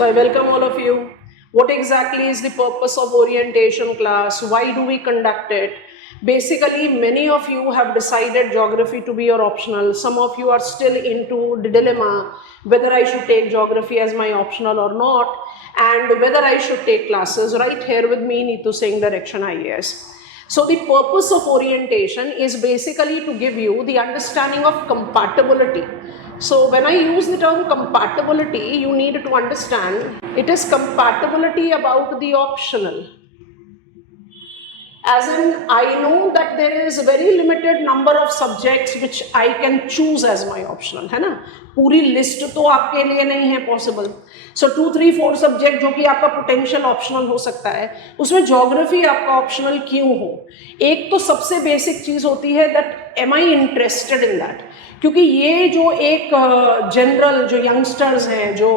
So I welcome all of you. What exactly is the purpose of orientation class? Why do we conduct it? Basically, many of you have decided geography to be your optional. Some of you are still into the dilemma whether I should take geography as my optional or not, and whether I should take classes. Right here with me, Neetu Singh, Direction IAS. So the purpose of orientation is basically to give you the understanding of compatibility. So when I use the term compatibility, you need to understand it is compatibility about the optional. As in, I know that there is a very limited number of subjects which I can choose as my optional, है ना? पूरी list तो आपके लिए नहीं है possible. सो 2, 3, 4 subject जो कि आपका पोटेंशियल ऑप्शनल हो सकता है, उसमें ज्योग्राफी आपका ऑप्शनल क्यों हो? एक तो सबसे बेसिक चीज होती है that am I interested in that. क्योंकि ये जो एक जनरल जो यंगस्टर्स हैं जो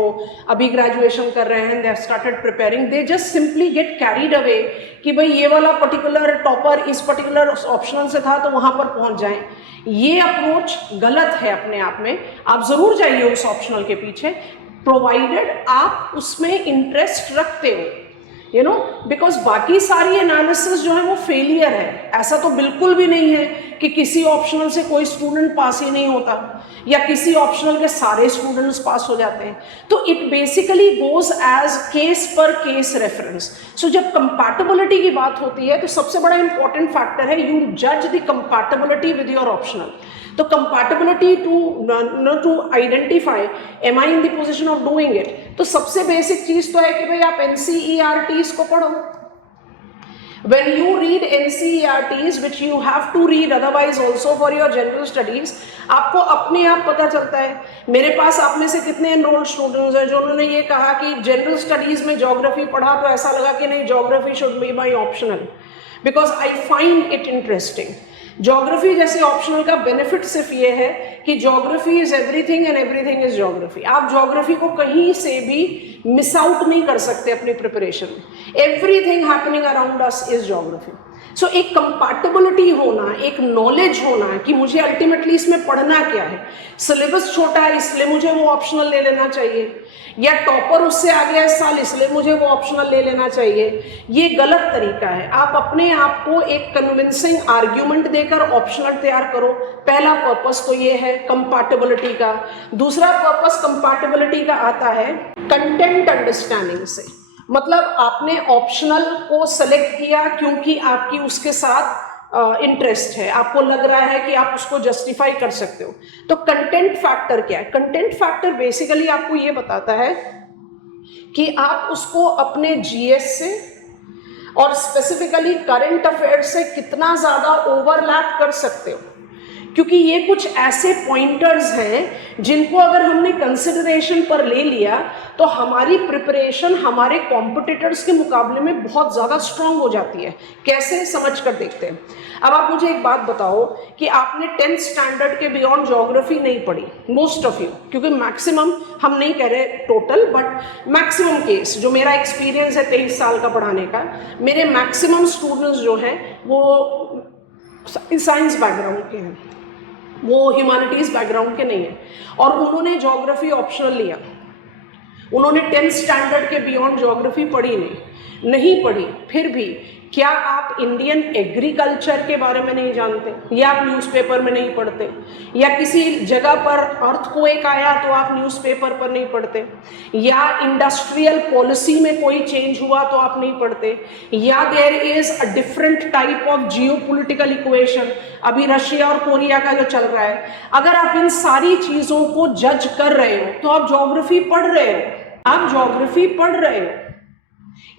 अभी ग्रेजुएशन कर रहे हैं, they have started preparing, they just simply get carried away कि भाई ये वाला पर्टिकुलर टॉपर इस पर्टिकुलर ऑप्शनल से था तो वहां पर पहुंच जाएं. ये अप्रोच गलत है अपने आप में. आप जरूर जाइए उस ऑप्शनल के पीछे, प्रोवाइडेड आप उसमें इंटरेस्ट रखते हो, यू नो, बिकॉज बाकी सारी एनालिसिस जो है वो फेलियर है. ऐसा तो बिल्कुल भी नहीं है कि किसी ऑप्शनल से कोई स्टूडेंट पास ही नहीं होता या किसी ऑप्शनल के सारे स्टूडेंट्स पास हो जाते हैं. तो it basically goes as case पर केस रेफरेंस. सो जब कंपैटिबिलिटी की बात होती है तो सबसे बड़ा इंपॉर्टेंट फैक्टर है यू जज the compatibility with your optional. तो compatibility to identify am I in the position of doing it. तो सबसे बेसिक चीज तो है कि भाई आप NCERTs को पढ़ो. When you read NCERTs, which you have to read otherwise also for your general studies, आपको अपने आप पता चलता है. मेरे पास आप में से कितने एनरोल्ड स्टूडेंट्स हैं जो उन्होंने ये कहा कि जनरल स्टडीज में ज्योग्राफी पढ़ा तो ऐसा लगा कि नहीं, geography should be my optional because I find it interesting. Geography जैसे ऑप्शनल का बेनिफिट सिर्फ ये है कि geography is everything and everything is geography. आप ज्योग्राफी को कहीं से भी मिस आउट नहीं कर सकते अपनी प्रिपरेशन में. Everything happening around us is geography. So एक कंपैटिबिलिटी होना, एक नॉलेज होना कि मुझे अल्टीमेटली इसमें पढ़ना क्या है. सिलेबस छोटा है इसलिए मुझे वो ऑप्शनल ले लेना चाहिए, या टॉपर उससे आ गया इस साल इसलिए मुझे वो ऑप्शनल ले लेना चाहिए. ये गलत तरीका है. आप अपने आप को एक कन्विंसिंग आर्ग्यूमेंट देकर ऑप्शनल तैयार करो. पहला पर्पस तो ये है कंपैटिबिलिटी का. दूसरा पर्पस कंपैटिबिलिटी का आता है कंटेंट अंडरस्टैंडिंग से. मतलब आपने ऑप्शनल को सेलेक्ट किया क्योंकि आपकी उसके साथ इंटरेस्ट है, आपको लग रहा है कि आप उसको जस्टिफाई कर सकते हो. तो कंटेंट फैक्टर क्या है? कंटेंट फैक्टर बेसिकली आपको ये बताता है कि आप उसको अपने GS से और स्पेसिफिकली करंट अफेयर्स से कितना ज्यादा ओवरलैप कर सकते हो. क्योंकि ये कुछ ऐसे पॉइंटर्स हैं जिनको अगर हमने कंसिडरेशन पर ले लिया तो हमारी प्रिपरेशन हमारे कॉम्पिटिटर्स के मुकाबले में बहुत ज़्यादा स्ट्रांग हो जाती है. कैसे, समझ कर देखते हैं. अब आप मुझे एक बात बताओ कि आपने 10th स्टैंडर्ड के बियॉन्ड ज्योग्राफी नहीं पढ़ी, मोस्ट ऑफ यू, क्योंकि मैक्सिमम, हम नहीं कह रहे टोटल, बट मैक्सिमम केस जो मेरा एक्सपीरियंस है 23 साल का पढ़ाने का, मेरे मैक्सिमम स्टूडेंट्स जो हैं वो साइंस बैकग्राउंड के हैं, वो ह्यूमैनिटीज बैकग्राउंड के नहीं है, और उन्होंने ज्योग्राफी ऑप्शनल लिया. उन्होंने 10th स्टैंडर्ड के बियॉन्ड ज्योग्राफी पढ़ी नहीं पढ़ी. फिर भी क्या आप इंडियन एग्रीकल्चर के बारे में नहीं जानते, या आप न्यूज़पेपर में नहीं पढ़ते, या किसी जगह पर अर्थक्वेक आया तो आप न्यूज़पेपर पर नहीं पढ़ते, या इंडस्ट्रियल पॉलिसी में कोई चेंज हुआ तो आप नहीं पढ़ते, या there is a different type of geopolitical equation, अभी रशिया और कोरिया का जो चल रहा है. अगर आप इन सारी चीज़ों को जज कर रहे हो तो आप ज्योग्राफी पढ़ रहे हो, आप ज्योग्राफी पढ़ रहे हो.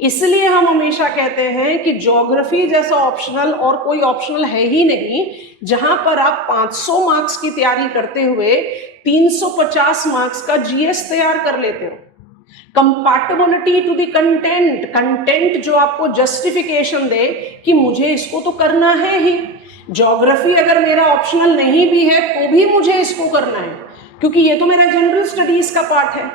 इसलिए हम हमेशा कहते हैं कि ज्योग्राफी जैसा ऑप्शनल और कोई ऑप्शनल है ही नहीं जहां पर आप 500 मार्क्स की तैयारी करते हुए 350 मार्क्स का GS तैयार कर लेते हो. Compatibility to the content, content जो आपको जस्टिफिकेशन दे कि मुझे इसको तो करना है ही. ज्योग्राफी अगर मेरा ऑप्शनल नहीं भी है तो भी मुझे इसको करना है क्योंकि ये तो मेरा जनरल स्टडीज का पार्ट है.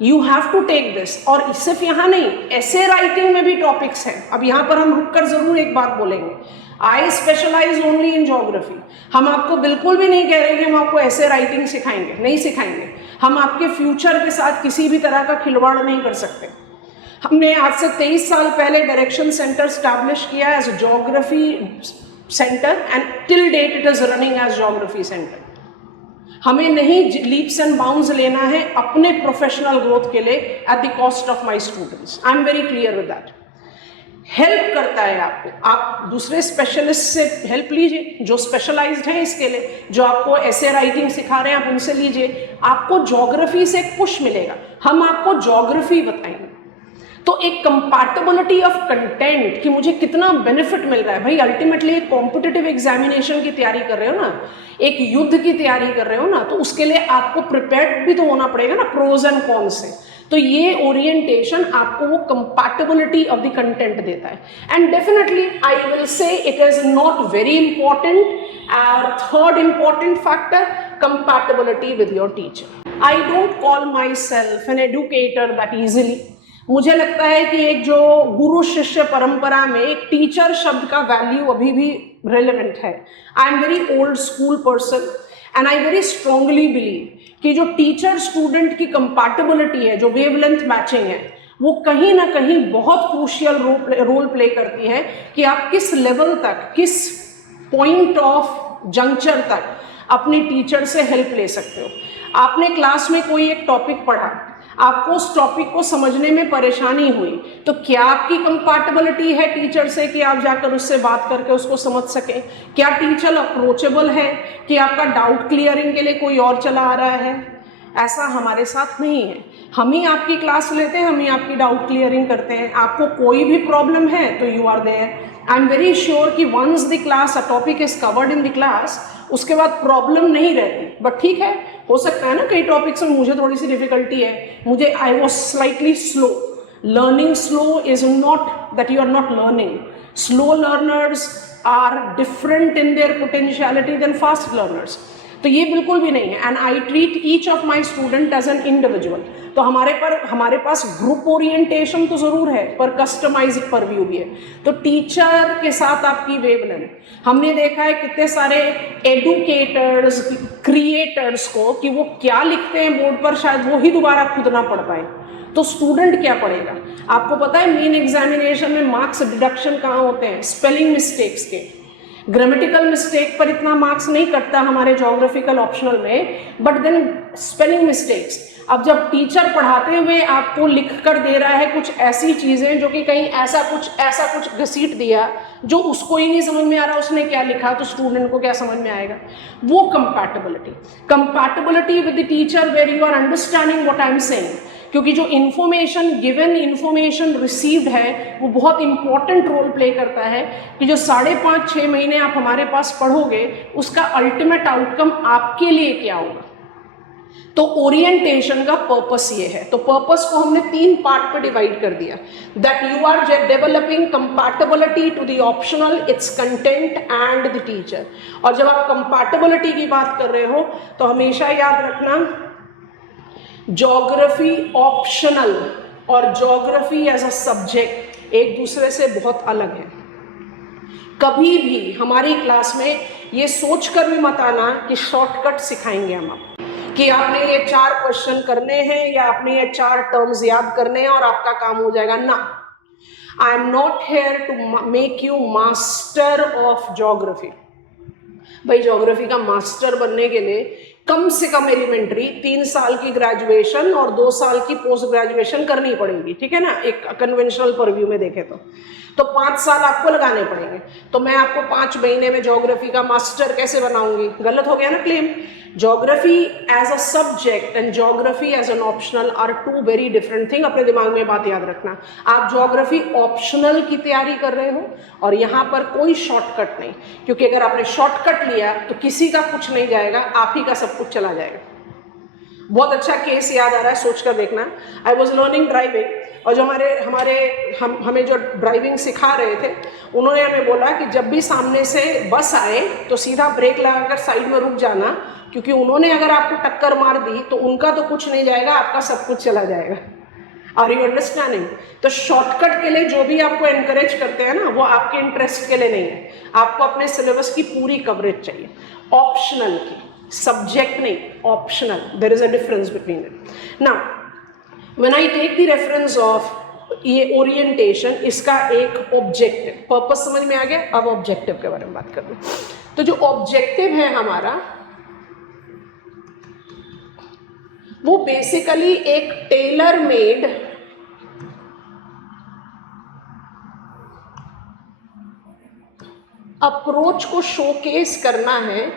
You have to take this. और सिर्फ यहाँ नहीं, ऐसे राइटिंग में भी टॉपिक्स हैं. अब यहाँ पर हम रुककर जरूर एक बात बोलेंगे, आई स्पेशलाइज ओनली इन ज्योग्राफी. हम आपको बिल्कुल भी नहीं कह रहे कि हम आपको ऐसे राइटिंग सिखाएंगे, नहीं सिखाएंगे. हम आपके फ्यूचर के साथ किसी भी तरह का खिलवाड़ नहीं कर सकते। हमने आज से 23 साल पहले डायरेक्शन सेंटर स्टैब्लिश किया as geography centre and till date it is running as geography centre. हमें नहीं लीप्स एंड बाउंड्स लेना है अपने प्रोफेशनल ग्रोथ के लिए at the cost of my students. I am very clear with that. Help करता है आपको, आप दूसरे स्पेशलिस्ट से हेल्प लीजिए जो स्पेशलाइज्ड हैं इसके लिए, जो आपको ऐसे राइटिंग सिखा रहे हैं आप उनसे लीजिए। आपको ज्योग्राफी से एक पुश मिलेगा, हम आपको ज्योग्राफी बताएंगे। तो एक कंपैटिबिलिटी ऑफ कंटेंट कि मुझे कितना बेनिफिट मिल रहा है। भाई अल्टीमेटली एक कॉम्पिटिटिव एग्जामिनेशन की तैयारी कर रहे हो ना, एक युद्ध की तैयारी कर रहे हो ना, तो उसके लिए आपको प्रिपेयर्ड भी तो होना पड़ेगा ना, प्रोज एंड कॉन से। तो ये ओरिएंटेशन आपको वो कंपैटिबिलिटी ऑफ द कंटेंट देता है। And definitely I will say it is not very important. Third important factor, compatibility with your teacher. I don't call my self N educator that easily. मुझे लगता है कि एक जो गुरु शिष्य परंपरा में एक टीचर शब्द का वैल्यू अभी भी रेलेवेंट है। आई am very old school person and I very strongly believe कि जो टीचर स्टूडेंट की कंपैटिबिलिटी है, जो वेवलेंथ मैचिंग है, वो कहीं ना कहीं बहुत क्रूशियल रोल प्ले करती है कि आप किस लेवल तक, किस पॉइंट ऑफ जंक्चर तक अपने टीचर से हेल्प ले सकते हो। आपने क्लास में कोई एक टॉपिक पढ़ा, आपको उस टॉपिक को समझने में परेशानी हुई, तो क्या आपकी कंपैटिबिलिटी है टीचर से कि आप जाकर उससे बात करके उसको समझ सकें? क्या टीचर अप्रोचेबल है कि आपका डाउट क्लियरिंग के लिए कोई और चला आ रहा है? ऐसा हमारे साथ नहीं है। हम ही आपकी क्लास लेते हैं, हम ही आपकी डाउट क्लियरिंग करते हैं। आपको कोई भी प्रॉब्लम है तो you are there. I am very sure कि once the class, a topic is covered in the class, उसके बाद प्रॉब्लम नहीं रहती। बट ठीक है, हो सकता है ना कई टॉपिक्स में मुझे थोड़ी सी डिफिकल्टी है, मुझे I was slightly slow. Learning slow is not that you are not learning. Slow learners are different in their potentiality than fast learners. तो ये बिल्कुल भी नहीं है। And I treat each of my student as an individual. तो हमारे पास group orientation तो जरूर है, पर कस्टमाइज परव्यू भी है। तो टीचर के साथ आपकी वेवलेंथ, हमने देखा है कितने सारे एडुकेटर्स, क्रिएटर्स को कि वो क्या लिखते हैं बोर्ड पर शायद वो ही दोबारा खुद ना पढ़ पाए, तो स्टूडेंट क्या पढ़ेगा? आपको पता है मेन एग्जामिनेशन में मार्क्स डिडक्शन कहाँ होते हैं? स्पेलिंग मिस्टेक्स के। ग्रामेटिकल मिस्टेक पर इतना मार्क्स नहीं कटता हमारे ज्योग्राफिकल ऑप्शनल में, बट देन स्पेलिंग मिस्टेक्स। अब जब टीचर पढ़ाते हुए आपको लिख कर दे रहा है कुछ ऐसी चीजें जो कि कहीं ऐसा कुछ घसीट दिया जो उसको ही नहीं समझ में आ रहा उसने क्या लिखा, तो स्टूडेंट को क्या समझ में आएगा? वो compatibility with the teacher where you are understanding what I am saying. क्योंकि जो इन्फॉर्मेशन गिवन, इन्फॉर्मेशन रिसीव्ड है, वो बहुत इंपॉर्टेंट रोल प्ले करता है कि जो 5.5-6 महीने आप हमारे पास पढ़ोगे उसका अल्टीमेट आउटकम आपके लिए क्या होगा। तो ओरिएंटेशन का पर्पस ये है। तो पर्पस को हमने 3 पार्ट पे डिवाइड कर दिया, that you are developing compatibility to the optional, it's content and the teacher. और जब आप कंपैटिबिलिटी की बात कर रहे हो तो हमेशा याद रखना, ज्योग्राफी ऑप्शनल और ज्योग्राफी एज अ सब्जेक्ट एक दूसरे से बहुत अलग है। कभी भी हमारी क्लास में ये सोचकर भी मत आना कि शॉर्टकट सिखाएंगे हम आपको, कि आपने ये 4 क्वेश्चन करने हैं या आपने ये 4 टर्म्स याद करने हैं और आपका काम हो जाएगा ना। I am not here to make you master of geography. भाई ज्योग्राफी का मास्टर बनने के लिए कम से कम एलिमेंट्री 3 साल की ग्रेजुएशन और 2 साल की पोस्ट ग्रेजुएशन करनी पड़ेगी, ठीक है ना, एक कन्वेंशनल परव्यू में देखें तो 5 साल आपको लगाने पड़ेंगे। तो मैं आपको 5 महीने में ज्योग्राफी का मास्टर कैसे बनाऊंगी? गलत हो गया ना claim. Geography as a subject and geography as an optional are 2 very different thing. अपने दिमाग में बात याद रखना। आप ज्योग्राफी ऑप्शनल की तैयारी कर रहे हो और यहाँ पर कोई शॉर्टकट नहीं, क्योंकि अगर आपने शॉर्टकट लिया तो किसी का कुछ नहीं जाएगा, आप ही का सब कुछ चला जाएगा। बहुत अच्छा केस याद आ रहा है, सोच कर देखना। आई वॉज लर्निंग ड्राइविंग और जो हमें जो ड्राइविंग सिखा रहे थे उन्होंने हमें बोला कि जब भी सामने से बस आए तो सीधा ब्रेक लगाकर साइड में रुक जाना, क्योंकि उन्होंने अगर आपको टक्कर मार दी तो उनका तो कुछ नहीं जाएगा, आपका सब कुछ चला जाएगा। Are you understanding? तो शॉर्टकट के लिए जो भी आपको एनकरेज करते हैं ना, वो आपके इंटरेस्ट के लिए नहीं है। आपको अपने सिलेबस की पूरी कवरेज चाहिए, ऑप्शनल की। सब्जेक्ट नहीं, optional. There is a difference between it. Now when I take the reference of ये ओरिएंटेशन, इसका एक ऑब्जेक्टिव, पर्पस समझ में आ गया. अब ऑब्जेक्टिव के बारे में बात कर लूं. तो जो ऑब्जेक्टिव है हमारा, वो बेसिकली एक टेलर मेड अप्रोच को शोकेस करना है,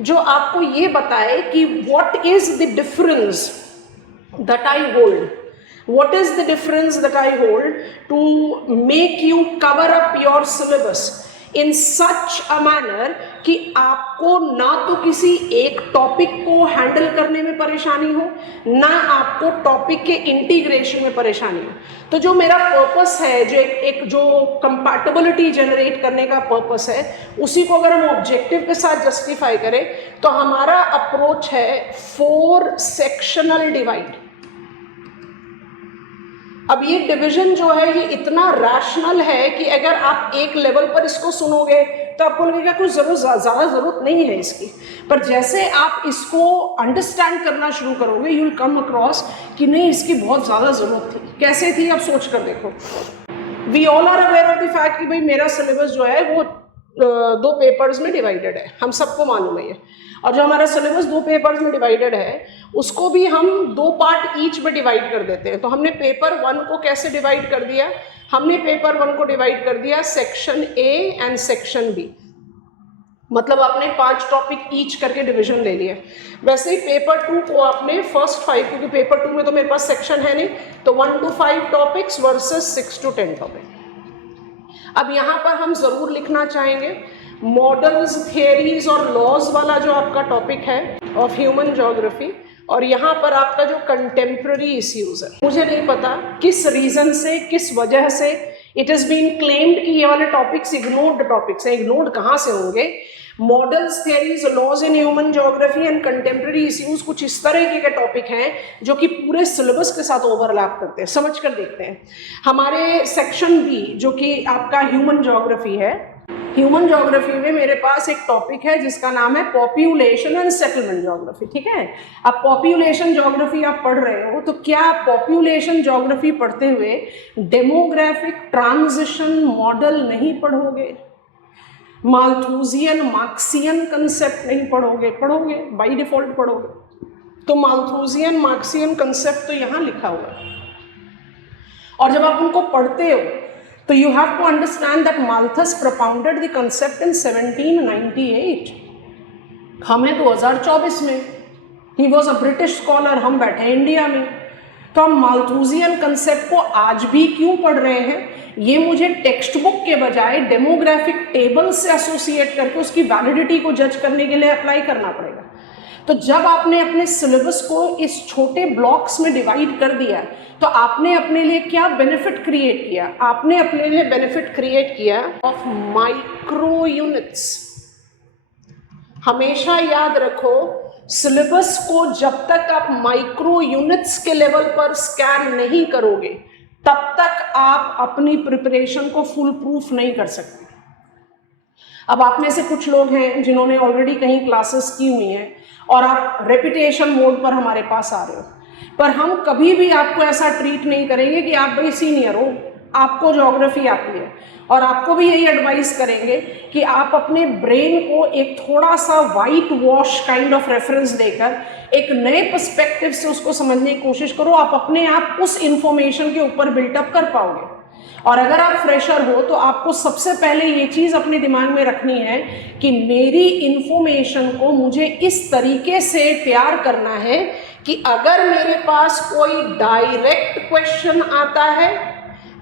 जो आपको ये बताए कि what is the difference that I hold, what is the difference that I hold to make you cover up your syllabus in such a manner कि आपको ना तो किसी एक टॉपिक को हैंडल करने में परेशानी हो, ना आपको टॉपिक के इंटीग्रेशन में परेशानी हो. तो जो मेरा पर्पस है, जो एक जो कंपैटिबिलिटी जनरेट करने का पर्पस है, उसी को अगर हम ऑब्जेक्टिव के साथ जस्टिफाई करें तो हमारा अप्रोच है 4 सेक्शनल डिवाइड. अब ये डिवीजन जो है ये इतना रैशनल है कि अगर आप एक लेवल पर इसको सुनोगे तो आपको लगेगा कुछ ज़्यादा ज़रूरत नहीं है इसकी, पर जैसे आप इसको अंडरस्टैंड करना शुरू करोगे यू विल कम अक्रॉस कि नहीं, इसकी बहुत ज़्यादा ज़रूरत थी. कैसे थी आप सोच कर देखो. We all are aware of the fact कि भाई मेरा सिलेबस जो है वो 2 पेपर्स में डिवाइडेड है, हम सबको मालूम है ये. और जो हमारा सिलेबस 2 पेपर्स में डिवाइडेड है उसको भी हम 2 पार्ट ईच में डिवाइड कर देते हैं. तो हमने पेपर 1 को कैसे डिवाइड कर दिया, हमने पेपर 1 को डिवाइड कर दिया section A and section B, मतलब आपने 5 टॉपिक ईच करके डिवीजन ले लिया. वैसे ही पेपर 2 को आपने फर्स्ट 5, क्योंकि पेपर 2 में तो मेरे पास सेक्शन है नहीं, तो 1 to 5 topics versus 6 to 10 topic. अब यहाँ पर हम ज़रूर लिखना चाहेंगे मॉडल्स, थियरीज और लॉज वाला जो आपका टॉपिक है ऑफ ह्यूमन ज्योग्राफी, और यहाँ पर आपका जो कंटेम्प्रेरी इश्यूज है. मुझे नहीं पता किस रीज़न से, किस वजह से इट इज़ बीन क्लेम्ड कि ये वाले टॉपिक्स इग्नोर्ड टॉपिक्स हैं. इग्नोर्ड कहाँ से होंगे? Models, theories, laws in human geography and contemporary issues कुछ इस तरह के टॉपिक हैं जो कि पूरे सिलेबस के साथ ओवरलैप करते हैं. समझ कर देखते हैं. हमारे सेक्शन बी जो कि आपका ह्यूमन ज्योग्राफी है, ह्यूमन ज्योग्राफी में मेरे पास एक टॉपिक है जिसका नाम है पॉपुलेशन एंड सेटलमेंट ज्योग्राफी. ठीक है. अब पॉपुलेशन ज्योग्राफी आप पढ़ रहे हो तो क्या पॉपुलेशन ज्योग्राफी पढ़ते हुए डेमोग्राफिक ट्रांजिशन मॉडल नहीं पढ़ोगे? माल्थूजियन मार्क्सियन कंसेप्ट नहीं पढ़ोगे? पढ़ोगे, बाय डिफॉल्ट पढ़ोगे. तो माल्थूजियन मार्क्सियन कंसेप्ट तो यहाँ लिखा हुआ है, और जब आप उनको पढ़ते हो तो you have to understand that Malthus propounded the concept in 1798. हम हैं 2024 में. He was a British scholar, हम बैठे हैं इंडिया में. तो हम माल्थूजियन कंसेप्ट को आज भी क्यों पढ़ रहे हैं? ये मुझे टेक्स्ट बुक के बजाय डेमोग्राफिक टेबल से एसोसिएट करके उसकी वैलिडिटी को जज करने के लिए अप्लाई करना पड़ेगा. तो जब आपने अपने सिलेबस को इस छोटे ब्लॉक्स में डिवाइड कर दिया तो आपने अपने लिए क्या बेनिफिट क्रिएट किया? आपने अपने लिए बेनिफिट क्रिएट किया ऑफ माइक्रो यूनिट्स. हमेशा याद रखो, सिलेबस को जब तक आप माइक्रो यूनिट्स के लेवल पर स्कैन नहीं करोगे तब तक आप अपनी प्रिपरेशन को फुल प्रूफ नहीं कर सकते. अब आप में से कुछ लोग हैं जिन्होंने ऑलरेडी कहीं क्लासेस की हुई हैं और आप रेपिटेशन मोड पर हमारे पास आ रहे हो, पर हम कभी भी आपको ऐसा ट्रीट नहीं करेंगे कि आप भाई सीनियर हो, आपको ज्योग्राफी आती है, और आपको भी यही एडवाइस करेंगे कि आप अपने ब्रेन को एक थोड़ा सा white wash kind of reference देकर एक नए पर्सपेक्टिव से उसको समझने की कोशिश करो. आप अपने आप उस इंफॉर्मेशन के ऊपर बिल्टअप कर पाओगे. और अगर आप फ्रेशर हो तो आपको सबसे पहले ये चीज़ अपने दिमाग में रखनी है कि मेरी इंफॉर्मेशन को मुझे इस तरीके से तैयार करना है कि अगर मेरे पास कोई डायरेक्ट क्वेश्चन आता है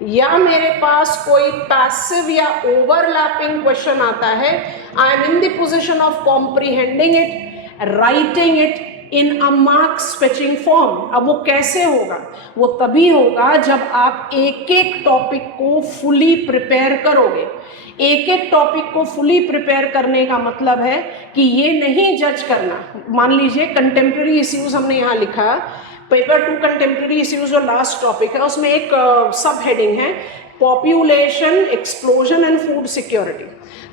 या मेरे पास कोई पैसिव या ओवरलैपिंग क्वेश्चन आता है, आई am in the position of comprehending it, writing it in a marks fetching form. अब वो कैसे होगा? वो तभी होगा जब आप एक एक टॉपिक को फुली प्रिपेयर करोगे. एक एक टॉपिक को फुली प्रिपेयर करने का मतलब है कि ये नहीं जज करना. मान लीजिए कंटेम्प्रेरी इश्यूज हमने यहाँ लिखा, पेपर 2 कंटेम्प्रेरी इश्यूज जो लास्ट टॉपिक है उसमें एक सब हेडिंग है population, explosion and food security.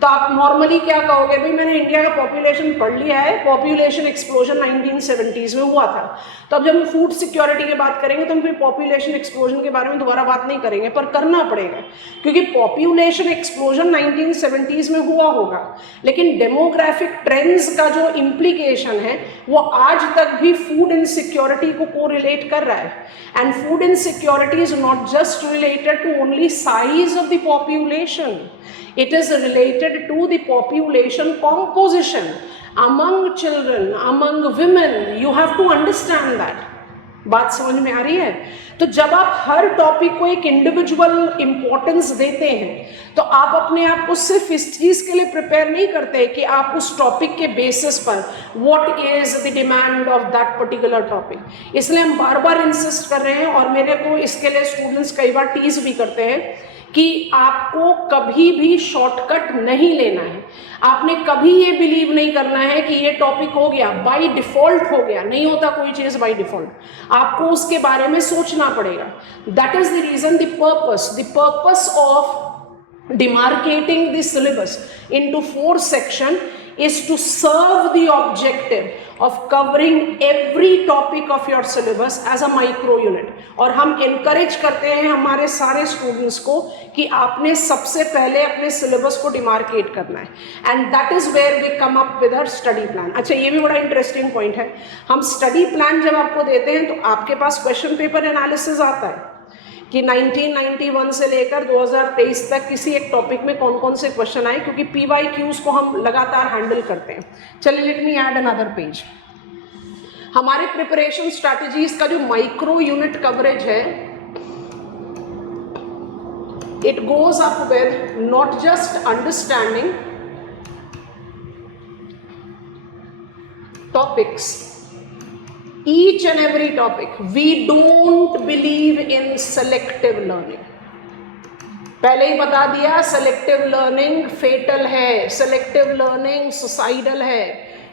तो आप नॉर्मली क्या कहोगे, भाई मैंने इंडिया का पॉपुलेशन पढ़ लिया है, पॉपुलेशन एक्सप्लोजन 1970s में हुआ था। तो अब जब हम फूड सिक्योरिटी की बात करेंगे तो हम फिर पॉपुलेशन एक्सप्लोजन के बारे में दोबारा बात नहीं करेंगे, पर करना पड़ेगा क्योंकि पॉपुलेशन एक्सप्लोजन 1970s में हुआ होगा, लेकिन डेमोग्राफिक ट्रेंड्स का जो इम्प्लीकेशन है वो आज तक भी फूड इनसिक्योरिटी को कोरिलेट कर रहा है। And food insecurity is not just related to only size of the population, it is related to the population composition among children, among women. You have to understand that. बात समझ में आ रही है? तो जब आप हर टॉपिक को एक इंडिविजुअल इंपॉर्टेंस देते हैं तो आप अपने आप को सिर्फ इस चीज के लिए प्रिपेयर नहीं करते कि आप उस टॉपिक के बेसिस पर what is the demand of that particular topic. इसलिए हम बार बार इंसिस्ट कर रहे हैं और मेरे को इसके लिए स्टूडेंट्स कई बार टीज भी करते हैं कि आपको कभी भी शॉर्टकट नहीं लेना है। आपने कभी ये बिलीव नहीं करना है कि ये टॉपिक हो गया, बाय डिफॉल्ट हो गया, नहीं होता कोई चीज़ बाय डिफॉल्ट। आपको उसके बारे में सोचना पड़ेगा। That is the reason, the purpose of demarcating the syllabus into 4 section is to serve the objective of covering every topic of your syllabus as a micro unit। और हम encourage करते हैं हमारे सारे students को कि आपने सबसे पहले अपने syllabus को demarcate करना है, and that is where we come up with our study plan। अच्छा, ये भी बड़ा interesting point है। हम study plan जब आपको देते हैं तो आपके पास question paper analysis आता है कि 1991 से लेकर 2023 तक किसी एक टॉपिक में कौन कौन से क्वेश्चन आए, क्योंकि PYQs को हम लगातार हैंडल करते हैं। चलिए, let me add another page. हमारे प्रिपरेशन स्ट्रैटेजीज का जो माइक्रो यूनिट कवरेज है, it goes up with not just understanding topics, each and every topic. We don't believe in selective learning। पहले ही बता दिया, सेलेक्टिव लर्निंग फेटल है, सेलेक्टिव लर्निंग सुसाइडल है।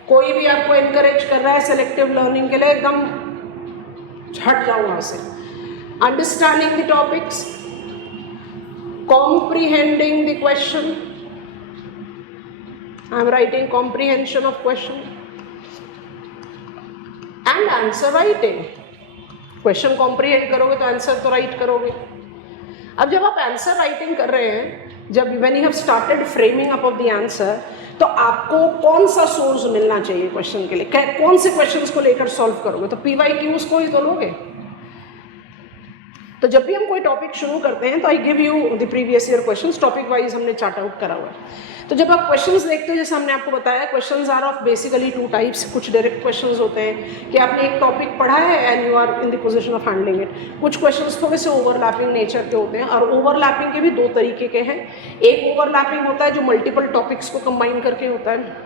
कोई भी आपको एनकरेज कर रहा है सेलेक्टिव लर्निंग के लिए, एकदम हट जाओ वहां से। Understanding the topics, comprehending the question, I am writing comprehension of question and answer writing. Question comprehend करोगे तो आंसर तो राइट करोगे। अब जब आप आंसर राइटिंग कर रहे हैं, जब when you have started framing up of the answer, तो आपको कौन सा सोर्स मिलना चाहिए क्वेश्चन के लिए, कौन से क्वेश्चंस को लेकर सॉल्व करोगे, तो PYQs को ही तो लोगे। तो जब भी हम कोई टॉपिक शुरू करते हैं तो I give you the previous year questions, topic wise हमने चार्ट आउट करा हुआ है। तो जब आप क्वेश्चंस देखते हो, जैसे हमने आपको बताया, questions are of basically 2 types. कुछ डायरेक्ट क्वेश्चंस होते हैं कि आपने एक टॉपिक पढ़ा है and you are in the position of handling it. कुछ क्वेश्चंस थोड़े से ओवरलैपिंग नेचर के होते हैं, और ओवरलैपिंग के भी 2 तरीके के हैं। एक ओवरलैपिंग होता है जो मल्टीपल टॉपिक्स को कंबाइन करके होता है,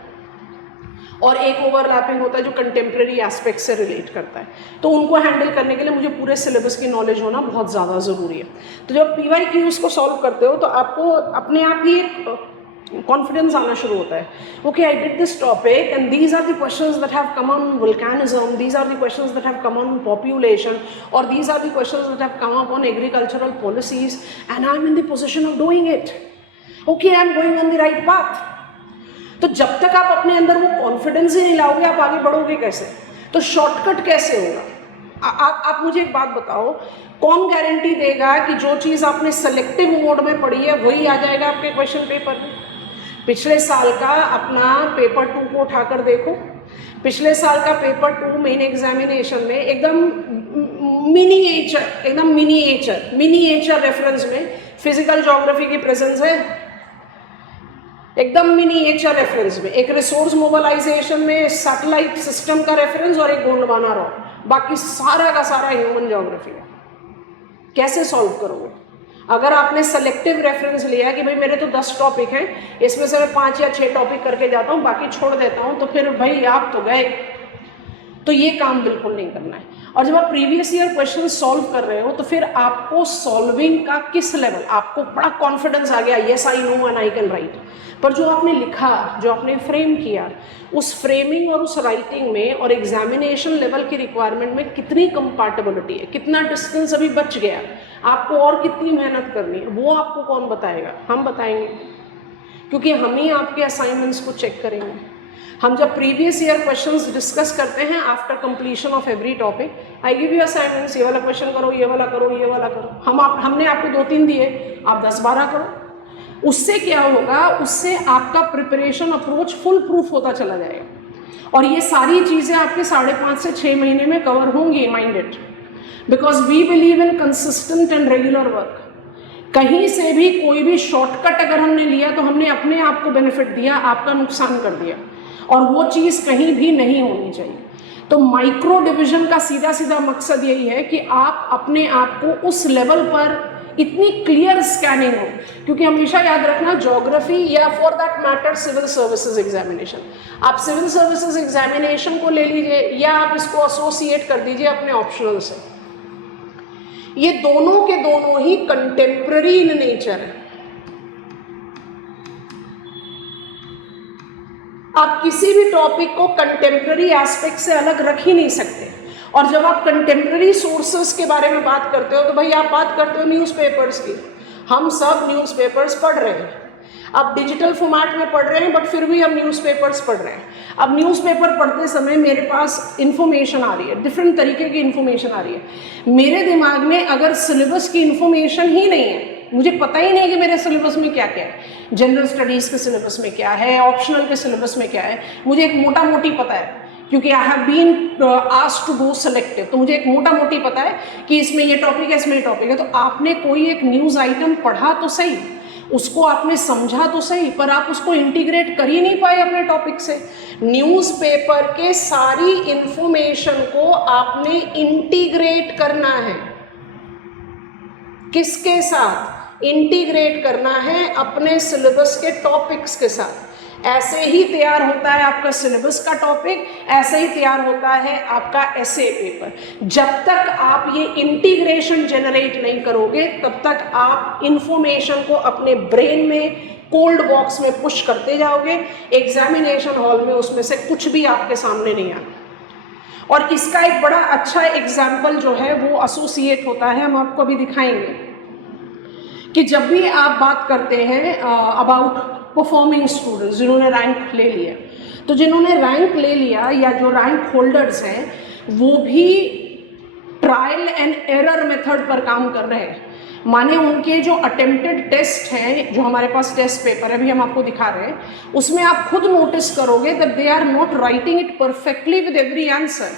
और एक ओवरलैपिंग होता है जो कंटेम्प्रेरी एस्पेक्ट से रिलेट करता है। तो उनको हैंडल करने के लिए मुझे पूरे सिलेबस की नॉलेज होना बहुत ज़्यादा ज़रूरी है। तो जब PYQs को सॉल्व करते हो तो आपको अपने आप ही एक कॉन्फिडेंस आना शुरू होता है। Okay, I did this topic and these are the questions that have come on volcanism, these are the questions that have come on population, और these are the questions that have come up on agricultural policies, and I am in the position of doing it. Okay, I am going on the right path. तो जब तक आप अपने अंदर वो confidence ही नहीं लाओगे, आप आगे बढ़ोगे कैसे? तो शॉर्टकट कैसे होगा? आप मुझे एक बात बताओ, कौन गारंटी देगा कि जो चीज़ आपने सेलेक्टिव मोड में पढ़ी है वही आ जाएगा आपके क्वेश्चन पेपर में? पिछले साल का अपना पेपर 2 को उठाकर देखो। पिछले साल का पेपर 2 मेन एग्जामिनेशन में एकदम मिनिएचर रेफरेंस में फिजिकल ज्योग्राफी की प्रेजेंस है, एकदम मिनिएचर रेफरेंस में। एक रिसोर्स मोबिलाइजेशन में सैटेलाइट सिस्टम का रेफरेंस और एक गोंडवाना रॉ, बाकी सारा का सारा ह्यूमन ज्योग्राफी है। कैसे सॉल्व करोगे? अगर आपने सेलेक्टिव रेफरेंस लिया कि भाई मेरे तो 10 टॉपिक हैं, इसमें से मैं 5 या 6 टॉपिक करके जाता हूँ, बाकी छोड़ देता हूँ, तो फिर भाई आप तो गए। तो ये काम बिल्कुल नहीं करना है। और जब आप प्रीवियस ईयर क्वेश्चन सॉल्व कर रहे हो तो फिर आपको सॉल्विंग का किस लेवल, आपको बड़ा कॉन्फिडेंस आ गया, yes I know and I can write, पर जो आपने लिखा, जो आपने फ्रेम किया, उस फ्रेमिंग और उस राइटिंग में और एग्जामिनेशन लेवल की रिक्वायरमेंट में कितनी कंपैटिबिलिटी है, कितना डिस्टेंस अभी बच गया, आपको और कितनी मेहनत करनी है, वो आपको कौन बताएगा? हम बताएंगे। क्योंकि हम ही आपके असाइनमेंट्स को चेक करेंगे। हम जब प्रीवियस ईयर क्वेश्चंस डिस्कस करते हैं after completion of every topic, I give you assignments, ये वाला क्वेश्चन करो, ये वाला करो, ये वाला करो। हमने आपको 2-3 दिए, आप 10-12 करो। उससे क्या होगा, उससे आपका प्रिपरेशन अप्रोच फुल प्रूफ होता चला जाएगा और ये सारी चीज़ें आपके 5.5 से 6 महीने में कवर होंगी, mind it, because we believe in consistent and regular work. कहीं से भी कोई भी शॉर्टकट अगर हमने लिया तो हमने अपने आप को बेनिफिट दिया, आपका नुकसान कर दिया, और वो चीज़ कहीं भी नहीं होनी चाहिए। तो माइक्रो डिवीजन का सीधा सीधा मकसद यही है कि आप अपने आप को उस लेवल पर इतनी क्लियर स्कैनिंग हो, क्योंकि हमेशा याद रखना ज्योग्राफी या for that matter civil services examination, आप सिविल सर्विसेज एग्जामिनेशन को ले लीजिए या आप इसको एसोसिएट कर दीजिए अपने ऑप्शनल से, ये दोनों के दोनों ही कंटेम्प्ररी इन नेचर है। आप किसी भी टॉपिक को कंटेम्प्ररी एस्पेक्ट से अलग रख ही नहीं सकते। और जब आप कंटेम्प्ररी सोर्सेस के बारे में बात करते हो तो भाई आप बात करते हो न्यूज़पेपर्स की। हम सब न्यूज़पेपर्स पढ़ रहे हैं, अब डिजिटल फॉर्मेट में पढ़ रहे हैं, बट फिर भी हम न्यूज़पेपर्स पढ़ रहे हैं। अब न्यूज़पेपर पढ़ते समय मेरे पास इन्फॉर्मेशन आ रही है, डिफरेंट तरीके की इन्फॉर्मेशन आ रही है। मेरे दिमाग में अगर सिलेबस की इन्फॉर्मेशन ही नहीं है, मुझे पता ही नहीं कि मेरे सिलेबस में क्या क्या है, जनरल स्टडीज़ के सिलेबस में क्या है, ऑप्शनल के सिलेबस में क्या है, मुझे एक मोटा मोटी पता है क्योंकि I have been asked to go selective, तो मुझे एक मोटा मोटी पता है कि इसमें ये टॉपिक है, इसमें ये टॉपिक है। तो आपने कोई एक न्यूज़ आइटम पढ़ा तो सही, उसको आपने समझा तो सही, पर आप उसको इंटीग्रेट कर ही नहीं पाए अपने टॉपिक से। न्यूज़पेपर के सारी इंफॉर्मेशन को आपने इंटीग्रेट करना है, किसके साथ इंटीग्रेट करना है, अपने सिलेबस के टॉपिक्स के साथ। ऐसे ही तैयार होता है आपका सिलेबस का टॉपिक, ऐसे ही तैयार होता है आपका एसे पेपर। जब तक आप ये इंटीग्रेशन जनरेट नहीं करोगे तब तक आप इंफॉर्मेशन को अपने ब्रेन में कोल्ड बॉक्स में पुश करते जाओगे, एग्जामिनेशन हॉल में उसमें से कुछ भी आपके सामने नहीं आना। और इसका एक बड़ा अच्छा एग्जाम्पल जो है वो एसोसिएट होता है, हम आपको अभी दिखाएंगे कि जब भी आप बात करते हैं अबाउट परफॉर्मिंग स्टूडेंट्स जिन्होंने रैंक ले लिया, तो जिन्होंने रैंक ले लिया या जो रैंक होल्डर्स हैं वो भी ट्रायल एंड एरर मेथड पर काम कर रहे हैं। माने उनके जो अटेम्प्टेड टेस्ट हैं, जो हमारे पास टेस्ट पेपर है, अभी हम आपको दिखा रहे हैं, उसमें आप खुद नोटिस करोगे that they are not writing it perfectly with every answer,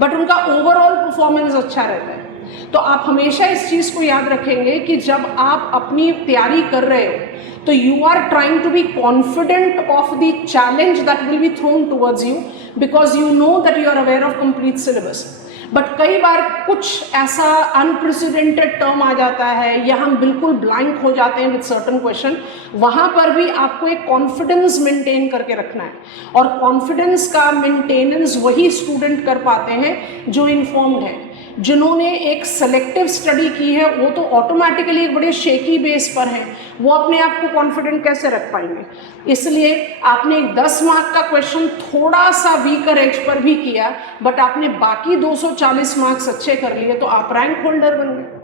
but उनका ओवरऑल परफॉर्मेंस अच्छा रहता है। तो आप हमेशा इस चीज़ को याद रखेंगे कि जब आप अपनी तैयारी कर रहे हो तो you are trying to be confident of the challenge that will be thrown towards you, because you know that you are aware of complete syllabus. But कई बार कुछ ऐसा अनप्रेसिडेंटेड टर्म आ जाता है या हम बिल्कुल ब्लैंक हो जाते हैं विद सर्टन क्वेश्चन, वहाँ पर भी आपको एक कॉन्फिडेंस मेंटेन करके रखना है। और कॉन्फिडेंस का मेंटेनेंस वही स्टूडेंट कर पाते हैं जो इन्फॉर्म्ड है। जिन्होंने एक सेलेक्टिव स्टडी की है वो तो ऑटोमेटिकली एक बड़े शेकी बेस पर हैं, वो अपने आप को कॉन्फिडेंट कैसे रख पाएंगे। इसलिए आपने 10 मार्क का क्वेश्चन थोड़ा सा वीकर एज पर भी किया, बट आपने बाकी 240 मार्क्स अच्छे कर लिए तो आप रैंक होल्डर बन गए।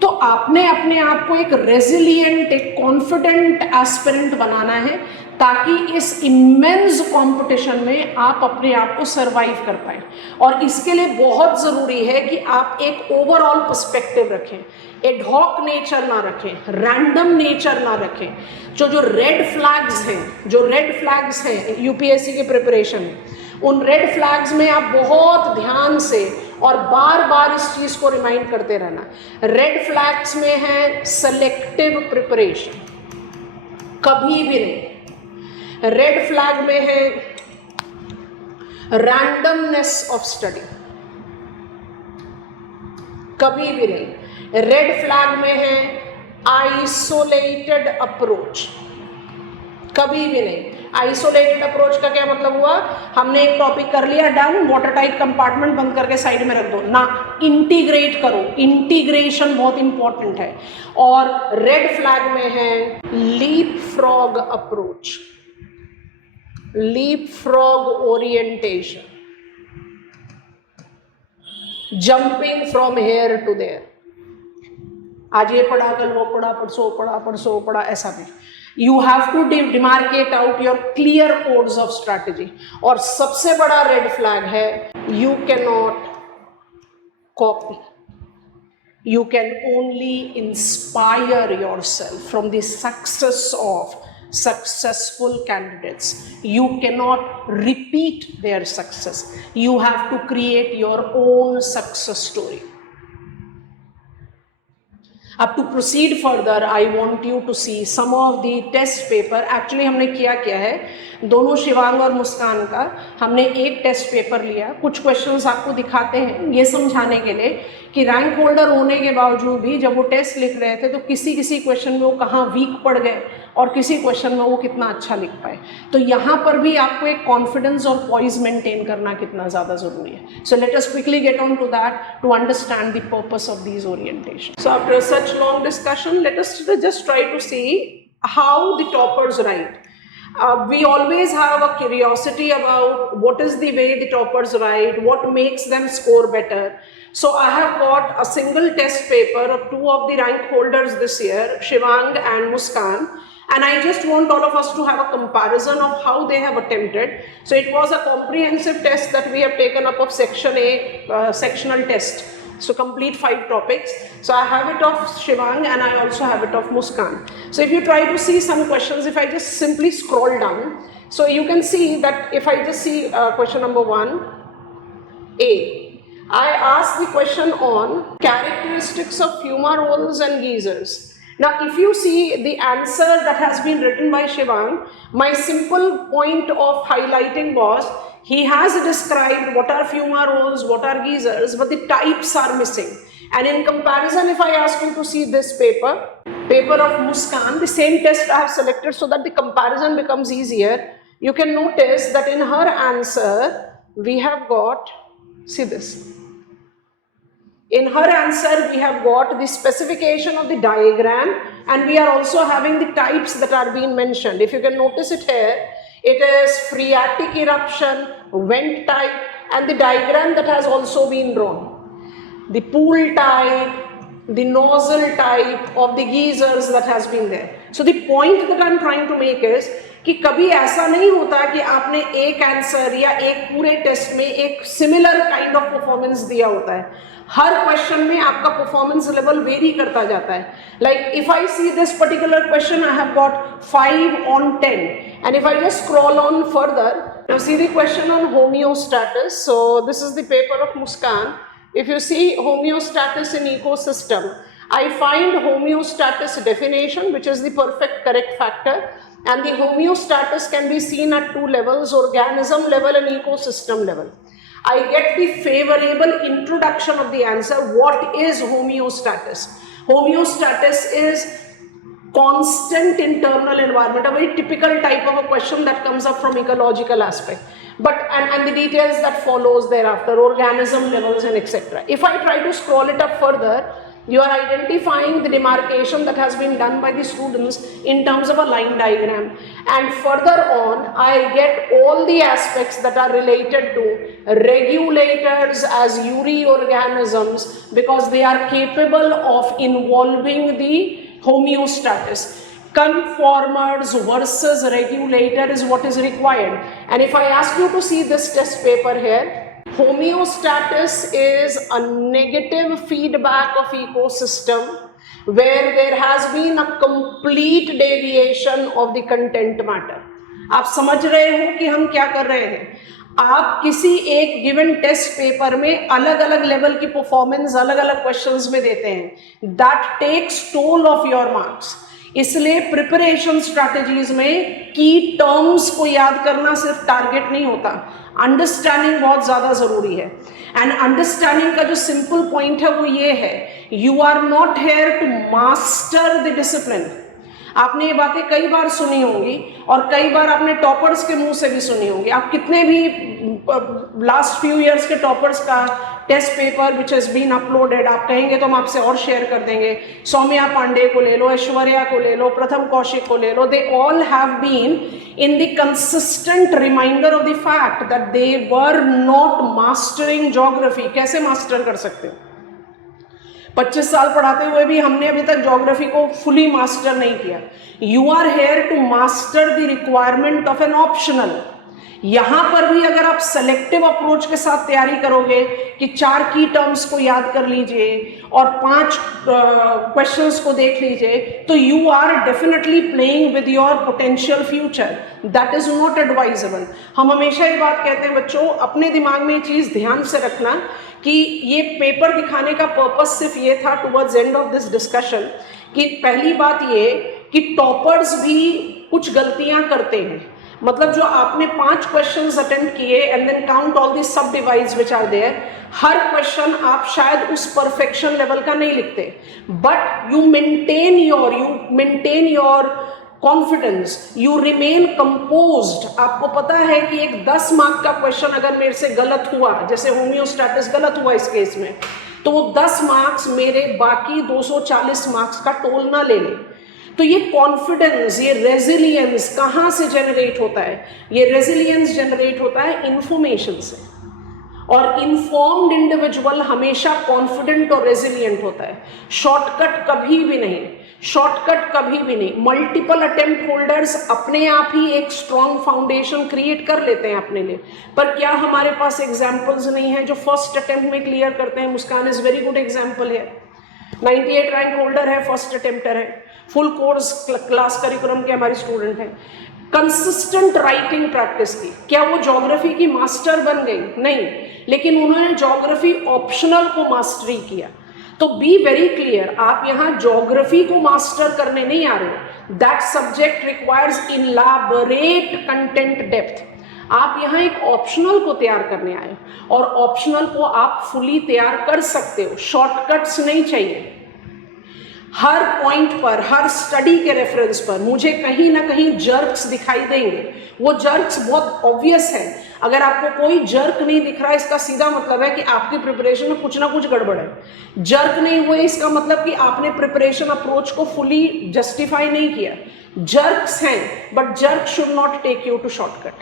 तो आपने अपने आप को एक रेजिलिएंट, एक कॉन्फिडेंट एस्पिरेंट बनाना है ताकि इस इमेंस कंपटीशन में आप अपने आप को सरवाइव कर पाए। और इसके लिए बहुत ज़रूरी है कि आप एक ओवरऑल पर्सपेक्टिव रखें, एडहॉक नेचर ना रखें, रैंडम नेचर ना रखें। जो रेड फ्लैग्स हैं यूपीएससी के प्रिपरेशन में, उन रेड फ्लैग्स में आप बहुत ध्यान से और बार बार इस चीज़ को रिमाइंड करते रहना। रेड फ्लैग्स में है सेलेक्टिव प्रिपरेशन, कभी भी नहीं। रेड फ्लैग में है रैंडमनेस ऑफ स्टडी, कभी भी नहीं। रेड फ्लैग में है आइसोलेटेड अप्रोच, कभी भी नहीं। आइसोलेटेड अप्रोच का क्या मतलब हुआ, हमने एक टॉपिक कर लिया, डन, वाटर टाइट कंपार्टमेंट बंद करके साइड में रख दो ना, इंटीग्रेट करो। इंटीग्रेशन बहुत इंपॉर्टेंट है। और रेड फ्लैग में है leap frog approach, leap frog orientation, jumping from here to there. आज ये पढ़ा, कल वो पढ़ा, परसों पढ़ा, ऐसा भी। You have to demarcate out your clear codes of strategy. और सबसे बड़ा red flag है, you cannot copy. You can only inspire yourself from the success of successful candidates. You cannot repeat their success. You have to create your own success story. Up to proceed further, I want you to see some of the test paper. Actually हमने क्या है, दोनों शिवांग और मुस्कान का हमने एक test paper लिया. कुछ क्वेश्चंस आपको दिखाते हैं ये समझाने के लिए कि रैंक होल्डर होने के बावजूद भी जब वो टेस्ट लिख रहे थे तो किसी क्वेश्चन में वो कहाँ वीक पड़ गए और किसी क्वेश्चन में वो कितना अच्छा लिख पाए. तो यहाँ पर भी आपको एक कॉन्फिडेंस और पॉइज मेंटेन करना कितना ज़्यादा ज़रूरी है. So let us quickly get on to that to understand the purpose of these orientation. So after such long discussion let us just try to see how the toppers write. We always have a curiosity about what is the way the toppers write, what makes them score better. So I have got a single test paper of two of the rank holders this year, Shivang and Muskan, and I just want all of us to have a comparison of how they have attempted. So it was a comprehensive test that we have taken up of section A, sectional test. So complete 5 topics. So I have it of Shivang and I also have it of Muskan. So if you try to see some questions, if I just simply scroll down, so you can see that if I just see question number 1, A. I asked the question on characteristics of fumaroles and geysers. Now if you see the answer that has been written by Shivang, my simple point of highlighting was he has described what are fumaroles, what are geysers, but the types are missing. And in comparison, if I ask you to see this paper of Muskan, the same test I have selected so that the comparison becomes easier. You can notice that in her answer, we have got, see this. In her answer, we have got the specification of the diagram and we are also having the types that are being mentioned. If you can notice it here, it is phreatic eruption, vent type, and the diagram that has also been drawn. The pool type, the nozzle type of the geysers that has been there. So the point that I am trying to make is कि कभी ऐसा नहीं होता कि आपने एक answer या एक पूरे टेस्ट में एक सिमिलर काइंड ऑफ परफॉर्मेंस दिया होता है. हर क्वेश्चन में आपका परफॉर्मेंस लेवल वेरी करता जाता है. Like if I see this particular question I have got 5 on 10 and if I just scroll on further, now see the question on homeostasis. So this is the paper of Muskan. If you see homeostasis in ecosystem, I find homeostasis definition, which is the perfect correct factor, and the homeostasis can be seen at 2 levels, organism level and ecosystem level. I get the favorable introduction of the answer. What is homeostasis? Homeostasis is constant internal environment, a very typical type of a question that comes up from ecological aspect. But and the details that follows thereafter, organism levels and etc. If I try to scroll it up further, you are identifying the demarcation that has been done by the students in terms of a line diagram, and further on I get all the aspects that are related to regulators as euryorganisms because they are capable of involving the homeostasis. Conformers versus regulator is what is required. And if I ask you to see this test paper here, homeostasis is a negative feedback of ecosystem where there has been a complete deviation of the content matter. आप समझ रहे हो कि हम क्या कर रहे हैं. आप किसी एक गिवन टेस्ट पेपर में अलग अलग लेवल की परफॉर्मेंस अलग अलग क्वेश्चंस में देते हैं. That takes toll of your marks. इसलिए प्रिपरेशन स्ट्रैटेजीज में की टर्म्स को याद करना सिर्फ टारगेट नहीं होता, अंडरस्टैंडिंग बहुत ज़्यादा ज़रूरी है. एंड अंडरस्टैंडिंग का जो सिंपल पॉइंट है वो ये है, you are not here to master the discipline. आपने ये बातें कई बार सुनी होंगी और कई बार आपने टॉपर्स के मुंह से भी सुनी होंगी. आप कितने भी लास्ट फ्यू इयर्स के टॉपर्स का test paper which has been uploaded आप कहेंगे तो हम आपसे और शेयर कर देंगे. सौम्या पांडे को ले लो, ऐश्वर्या को ले लो, प्रथम कौशिक को ले लो. They all have been in the consistent reminder of the fact that they were not mastering geography. कैसे मास्टर कर सकते हो? 25 साल पढ़ाते हुए भी हमने अभी तक ज्योग्राफी को फुली मास्टर नहीं किया। You are here to master the requirement of an optional. यहां पर भी अगर आप सेलेक्टिव अप्रोच के साथ तैयारी करोगे कि 4 की टर्म्स को याद कर लीजिए और 5 क्वेश्चंस को देख लीजिए, तो you are definitely playing with your potential future. That is not advisable. हम हमेशा ये बात कहते हैं बच्चों, अपने दिमाग में ये चीज ध्यान से रखना कि ये पेपर दिखाने का पर्पस सिर्फ ये था towards end of this discussion कि पहली बात ये कि टॉपर्स भी कुछ गलतियां करते हैं। मतलब जो आपने 5 क्वेश्चंस अटेम्प्ट किए and then count all the sub devices which are there, हर क्वेश्चन आप शायद उस परफेक्शन लेवल का नहीं लिखते, but you maintain your confidence, you remain composed. आपको पता है कि एक 10 मार्क का क्वेश्चन अगर मेरे से गलत हुआ, जैसे होम्योस्टैटिस गलत हुआ इस केस में, तो वो 10 मार्क्स मेरे बाकी 240 मार्क्स का टोल ना ले ले। तो ये कॉन्फिडेंस, ये रेजिलियंस कहाँ से जनरेट होता है? ये रेजिलियंस जनरेट होता है इंफॉर्मेशन से, और इन्फॉर्म्ड इंडिविजुअल हमेशा कॉन्फिडेंट और रेजिलियंट होता है। शॉर्टकट कभी भी नहीं, शॉर्टकट कभी भी नहीं। मल्टीपल अटेम्प्ट होल्डर्स अपने आप ही एक स्ट्रॉन्ग फाउंडेशन क्रिएट कर लेते हैं अपने लिए, पर क्या हमारे पास एग्जाम्पल्स नहीं है जो फर्स्ट अटेम्प्ट में क्लियर करते हैं? मुस्कान इज वेरी गुड एग्जाम्पल है, 98 रैंक होल्डर है, फर्स्ट अटेम्प्टर है, फुल कोर्स क्लास करिकुलम के हमारी स्टूडेंट हैं। कंसिस्टेंट राइटिंग प्रैक्टिस की, क्या वो ज्योग्राफी की मास्टर बन गई? नहीं, लेकिन उन्होंने ज्योग्राफी ऑप्शनल को मास्टरी किया। तो बी वेरी क्लियर, आप यहाँ ज्योग्राफी को मास्टर करने नहीं आ रहे हो। That subject requires elaborate content depth. आप यहाँ एक ऑप्शनल को तैयार करने आए हो, और ऑप्शनल को आप फुली तैयार कर सकते हो, शॉर्टकट्स नहीं चाहिए। हर पॉइंट पर, हर स्टडी के रेफरेंस पर मुझे कहीं ना कहीं जर्क्स दिखाई देंगे। वो जर्क्स बहुत ऑब्वियस है। अगर आपको कोई जर्क नहीं दिख रहा है, इसका सीधा मतलब है कि आपकी प्रिपरेशन में कुछ ना कुछ गड़बड़ है। जर्क नहीं हुए इसका मतलब कि आपने प्रिपरेशन अप्रोच को फुली जस्टिफाई नहीं किया। जर्क्स हैं, but jerk should not take you to shortcut.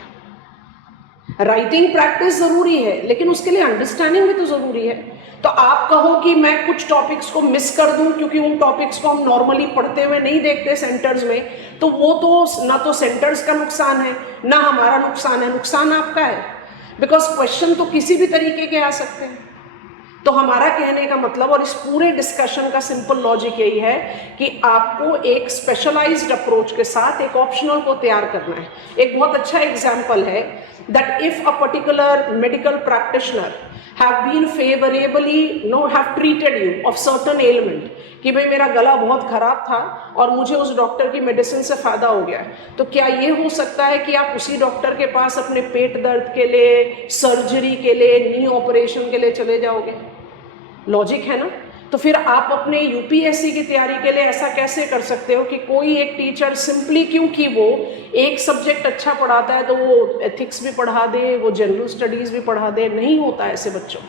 Writing practice जरूरी है, लेकिन उसके लिए अंडरस्टैंडिंग भी तो जरूरी है। तो आप कहो कि मैं कुछ टॉपिक्स को मिस कर दूं क्योंकि उन टॉपिक्स को हम नॉर्मली पढ़ते हुए नहीं देखते सेंटर्स में, तो वो तो ना तो सेंटर्स का नुकसान है ना हमारा नुकसान है, नुकसान आपका है। बिकॉज क्वेश्चन तो किसी भी तरीके के आ सकते हैं। तो हमारा कहने का मतलब और इस पूरे डिस्कशन का सिंपल लॉजिक यही है कि आपको एक स्पेशलाइज्ड अप्रोच के साथ एक ऑप्शनल को तैयार करना है। एक बहुत अच्छा एग्जाम्पल है that if a particular medical practitioner have been favorably have treated you of certain ailment, कि भाई मेरा गला बहुत खराब था और मुझे उस डॉक्टर की मेडिसिन से फायदा हो गया, तो क्या ये हो सकता है कि आप उसी डॉक्टर के पास अपने पेट दर्द के लिए, सर्जरी के लिए, नी ऑपरेशन के लिए चले जाओगे? लॉजिक है ना? तो फिर आप अपने यूपीएससी की तैयारी के लिए ऐसा कैसे कर सकते हो कि कोई एक टीचर सिंपली क्योंकि वो एक सब्जेक्ट अच्छा पढ़ाता है तो वो एथिक्स भी पढ़ा दे, वो जनरल स्टडीज भी पढ़ा दे? नहीं होता ऐसे बच्चों।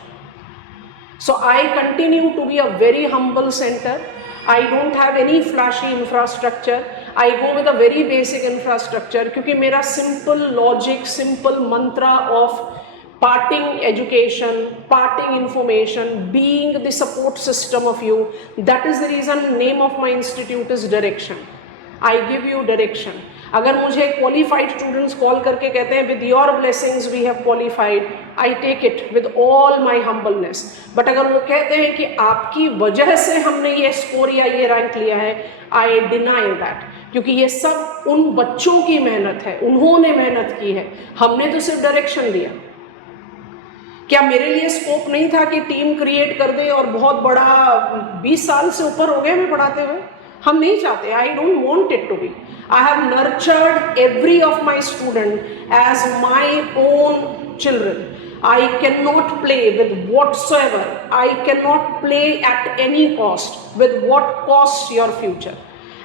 So I continue to be a very humble centre. I don't have any flashy infrastructure, I go with a very basic infrastructure, क्योंकि मेरा simple logic, simple mantra of parting education, parting information, being the support system of you, that is the reason name of my institute is Direction. I give you direction. अगर मुझे qualified students call करके कहते हैं with your blessings we have qualified, I take it with all my humbleness. but अगर वो कहते हैं कि आपकी वजह से हमने ये स्कोर या ये रैंक लिया है, I deny that, क्योंकि ये सब उन बच्चों की मेहनत है, उन्होंने मेहनत की है, हमने तो सिर्फ डायरेक्शन दिया। क्या मेरे लिए स्कोप नहीं था कि टीम क्रिएट कर दे और बहुत बड़ा 20 साल से ऊपर हो गए मैं पढ़ाते हुए? हम नहीं चाहते। I don't want it to be. I have nurtured every of my student as my own children. I cannot play with whatsoever. I cannot play at any cost with what costs your future.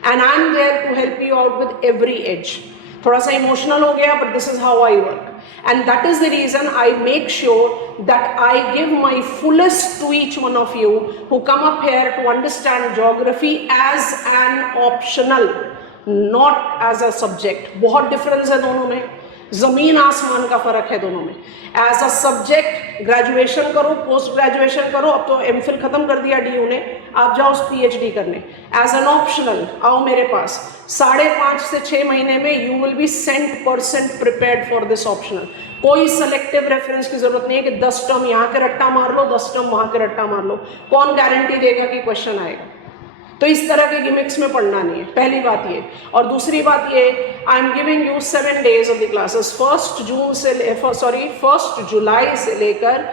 And I am there to help you out with every edge. थोड़ा सा emotional हो गया, but this is how I work. And that is the reason I make sure that I give my fullest to each one of you who come up here to understand geography as an optional, not as a subject. बहुत difference है दोनों में। ज़मीन आसमान का फ़र्क है दोनों में। एज अ सब्जेक्ट ग्रेजुएशन करो, पोस्ट ग्रेजुएशन करो, अब तो एमफिल ख़त्म कर दिया DU ने, आप जाओ PhD करने। एज एन ऑप्शनल आओ मेरे पास, 5.5 से 6 महीने में you will be 100% prepared for this optional. कोई सेलेक्टिव रेफरेंस की जरूरत नहीं है कि 10 टर्म यहाँ के रट्टा मार लो, 10 टर्म वहाँ के रट्टा मार लो। कौन गारंटी देगा कि क्वेश्चन आएगा? तो इस तरह के गिमिक्स में पढ़ना नहीं है, पहली बात ये। और दूसरी बात ये, I am giving you 7 days of the classes, 1 जुलाई से लेकर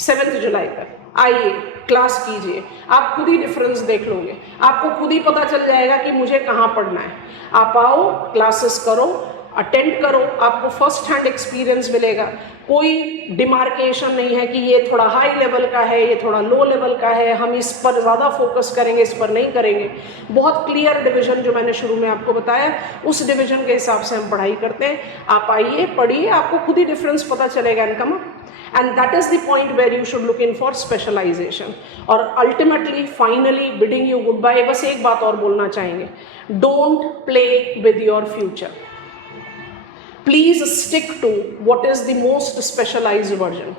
7 जुलाई तक। आइए क्लास कीजिए, आप खुद ही डिफरेंस देख लोगे, आपको खुद ही पता चल जाएगा कि मुझे कहाँ पढ़ना है। आप आओ, क्लासेस करो, अटेंड करो, आपको फर्स्ट हैंड एक्सपीरियंस मिलेगा। कोई डिमार्केशन नहीं है कि ये थोड़ा हाई लेवल का है, ये थोड़ा लो लेवल का है, हम इस पर ज़्यादा फोकस करेंगे, इस पर नहीं करेंगे। बहुत क्लियर डिवीजन जो मैंने शुरू में आपको बताया, उस डिवीजन के हिसाब से हम पढ़ाई करते हैं। आप आइए, पढ़िए, आपको खुद ही डिफरेंस पता चलेगा and come up. And that is the point where you should look in for specialisation. और ultimately finally bidding you goodbye, बस एक बात और बोलना चाहेंगे, don't play with your future. Please stick to what is the most specialised version.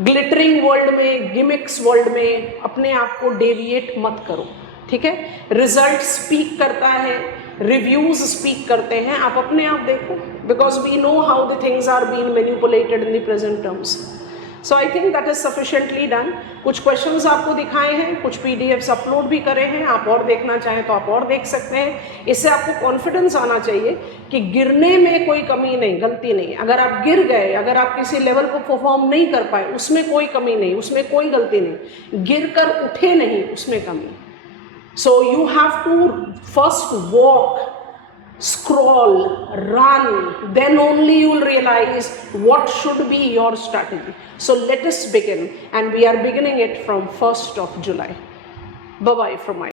Glittering world में, gimmicks world में अपने आप को डेविएट मत करो, ठीक है? रिजल्ट स्पीक करता है, रिव्यूज स्पीक करते हैं, आप अपने आप देखो, because we know how the things are being manipulated in the present terms. So I think that is sufficiently done. कुछ क्वेश्चंस आपको दिखाए हैं, कुछ PDFs अपलोड भी करे हैं, आप और देखना चाहें तो आप और देख सकते हैं। इससे आपको कॉन्फिडेंस आना चाहिए कि गिरने में कोई कमी नहीं, गलती नहीं। अगर आप गिर गए, अगर आप किसी लेवल को परफॉर्म नहीं कर पाए, उसमें कोई कमी नहीं, उसमें कोई गलती नहीं। गिर कर उठे नहीं, उसमें कमी। So you have to first walk, scroll, run, then only you will realize what should be your strategy. So let us begin, and we are beginning it from 1st of July. Bye-bye from my